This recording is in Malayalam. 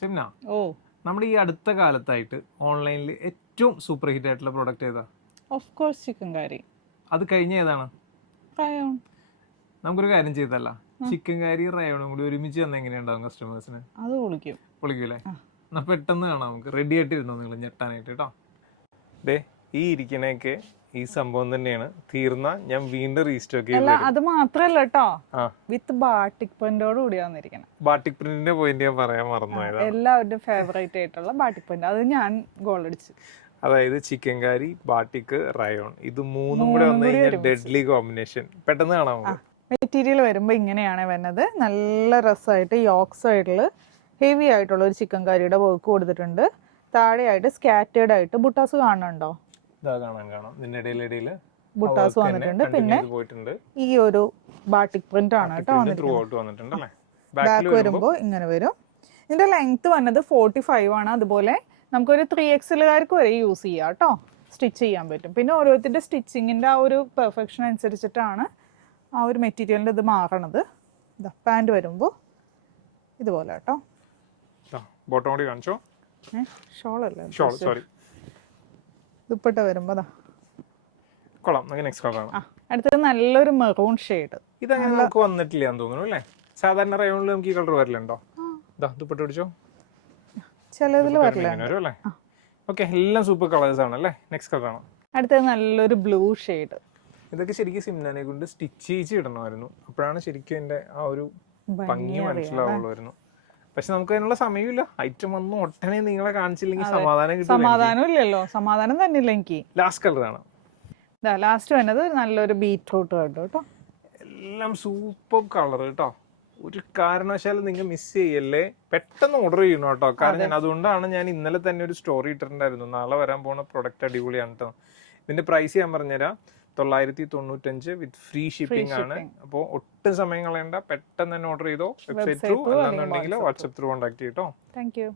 സിംന, ഓ നമ്മുടെ ഈ അടുത്ത കാലത്തായിട്ട് ഓൺലൈനിൽ ഏറ്റവും സൂപ്പർ ഹിറ്റ് ആയിട്ടുള്ള പ്രോഡക്റ്റ് ഏതാ? ഓഫ് കോഴ്സ് ചിക്കൻ കറി. അത് കഴിഞ്ഞ ഏതാണ്? റയോൺ. നമുക്കൊരു കാര്യം ചെയ്തല്ല, ചിക്കൻ കറി റയോണും കൂടി ഒരുമിച്ച് വന്ന എങ്ങനെയുണ്ടാവും കസ്റ്റമേഴ്സിന്? അത് പൊളിക്കും. പൊളിക്കൂലേ? എന്നാ പെട്ടെന്ന് കാണാം, നമുക്ക് റെഡി ആയിട്ടിരുന്നോ നിങ്ങൾ ഞെട്ടാനായിട്ട് കേട്ടോ. ഡേ, ഈ ഇരിക്കണേക്ക് ഈ സംഭവം തന്നെയാണ്. തീർന്ന ഞാൻ വീണ്ടും റീസ്റ്റോക്ക് അല്ല, അത് മാത്രല്ല കേട്ടോ, ആ. വിത്ത് ബാട്ടിക് പ്രിന്റോട് കൂടി വന്നിരിക്കണം. ബാട്ടിക് പ്രിന്റിന്റെ പോയിന്റ് ഞാൻ പറയാൻ മറന്നുപോയതാ. എല്ലാവരുടെയും ഫേവറേറ്റ് ആയിട്ടുള്ള ബാട്ടിക് പ്രിന്റ്, അത് ഞാൻ ഗോൾ അടിച്ചു. അതായത് ചിക്കൻ കറി, ബാട്ടിക്, റയോൺ, ഇത് മൂന്നും കൂടെ വന്നു കഴിഞ്ഞാൽ ഡെഡ്ലി കോമ്പിനേഷൻ. പെട്ടെന്ന് കാണാം നമുക്ക്. മെറ്റീരിയൽ വരുമ്പോൾ ഇങ്ങനെയാണ് വരുന്നത്. നല്ല രസമായിട്ട് യോക്ക് സൈഡിൽ ഹെവി ആയിട്ടുള്ള ഒരു ചിക്കൻ കറിയുടെ വർക്ക് കൊടുത്തിട്ടുണ്ട്. താഴെയായിട്ട് സ്കാറ്റേർഡ് ആയിട്ട് ബുട്ടാസ് കാണുന്നുണ്ടോ? ബുട്ടാസ് വന്നിട്ടുണ്ട്. പിന്നെ ഈ ഒരു ബാട്ടിക് പ്രിന്റ് ആണ് കേട്ടോ വന്നിട്ടുണ്ട്. ബാക്ക് വരുമ്പോൾ ഇങ്ങനെ വരും. ഇതിന്റെ ലെങ്ത് വന്നത് 45 ആണ്. അതുപോലെ നമുക്കൊരു 3XL വരെ യൂസ് ചെയ്യാം കേട്ടോ, സ്റ്റിച്ച് ചെയ്യാൻ പറ്റും. പിന്നെ ഓരോരുത്തരുടെ സ്റ്റിച്ചിങ്ങിന്റെ ആ ഒരു പെർഫെക്ഷൻ അനുസരിച്ചിട്ടാണ് ആ ഒരു മെറ്റീരിയലിന്റെ ഇത് മാറണത്. ഇതാ പാൻറ് വരുമ്പോൾ ഇതുപോലെ കേട്ടോ. ഷോളല്ലേ, ദുപ്പട്ട വരുമ്പോ അടുത്തത് നല്ലൊരു മെറൂൺ ഷെയ്ഡ്. ഇതങ്ങനെ നമുക്ക് വന്നിട്ടില്ല എന്ന് തോന്നുന്നു അല്ലേ? സാധാരണ റയോണിൽ നമുക്ക് ഈ കളർ വരലുണ്ടോ? ദുപ്പട്ട പിടിച്ചോ, ചിലതിൽ വരല്ലേ. ഓക്കെ, എല്ലാം സൂപ്പർ കളേഴ്സ് ആണ് അല്ലേ? നെക്സ്റ്റ് കളർ ആണ്. അടുത്തത് നല്ലൊരു ബ്ലൂ ഷെയ്ഡ്. ഇതൊക്കെ ശരിക്കും സിംനനെ കൊണ്ട് സ്റ്റിച്ച് ചെയ്ത് ഇടണമായിരുന്നു, അപ്പോഴാണ് ശരിക്കും എന്റെ ആ ഒരു ഭംഗി മനസ്സിലാവുള്ളായിരുന്നു. പക്ഷെ നമുക്ക് അതിനുള്ള സമയമില്ല. ഐറ്റം വന്നു ഒട്ടനെ നിങ്ങളെ കാണിച്ചില്ലെങ്കിൽ സമാധാനം ഇല്ലല്ലോ. സമാധാനം തന്നെ ഇല്ല എനിക്ക്. ലാസ്റ്റ് കളറാണ്. ലാസ്റ്റ് വരുന്നത് നല്ലൊരു ബീറ്റ്റൂട്ട് കേട്ടോ. എല്ലാം സൂപ്പർ കളർ കേട്ടോ. ഒരു കാരണവശാലും നിങ്ങൾ മിസ് ചെയ്യല്ലേ, പെട്ടെന്ന് ഓർഡർ ചെയ്യണം കേട്ടോ. കാരണം അതുകൊണ്ടാണ് ഞാൻ ഇന്നലെ തന്നെ ഒരു സ്റ്റോറി ഇട്ടിട്ടുണ്ടായിരുന്നു, നാളെ വരാൻ പോണ പ്രൊഡക്റ്റ് അടിപൊളിയാണ് കേട്ടോ. ഇതിന്റെ പ്രൈസ് ഞാൻ പറഞ്ഞുതരാം, 995 വിത്ത് ഫ്രീ ഷിപ്പിംഗ് ആണ്. അപ്പോൾ ഒട്ടും സമയം കളയണ്ട, പെട്ടെന്ന് തന്നെ ഓർഡർ ചെയ്തോ. വെബ്സൈറ്റ് ത്രൂ അല്ലാന്നുണ്ടെങ്കിൽ വാട്സ്ആപ്പ് ത്രൂ കോൺടാക്ട് ചെയ്യട്ടോ. Thank U.